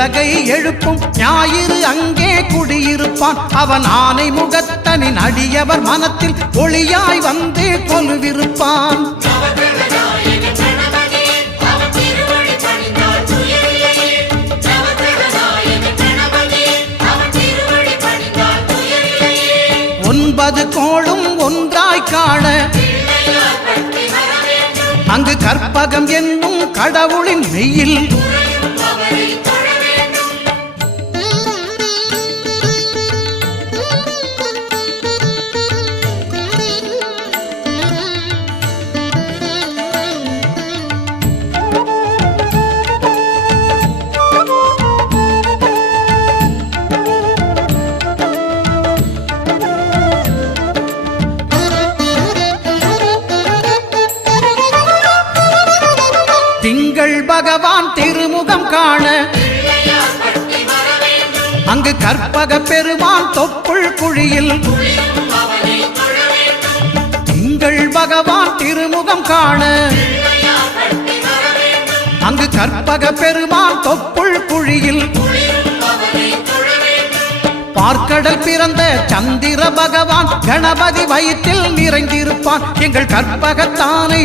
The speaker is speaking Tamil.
உலகை எழுப்பும் ஞாயிறு அங்கே குடியிருப்பான். அவன் ஆனை முகத்தனின் அடியவர் மனத்தில் ஒளியாய் வந்து கொலுவிருப்பான். ஒன்பது கோளும் ஒன்றாய் காண அங்கு கற்பகம் என்னும் கடவுளின் மெய்யில் திங்கள் பகவான் திருமுகம் காண அங்கு கற்பக பெருமான் தொப்புள் குழியில் திங்கள் பகவான் திருமுகம் காண அங்கு கற்பக பெருமான் தொப்புள் குழியில் பார்க்கடல் பிறந்த சந்திர பகவான் கணபதி வயிற்றில் நிறைந்திருப்பான். எங்கள் கற்பகத்தானை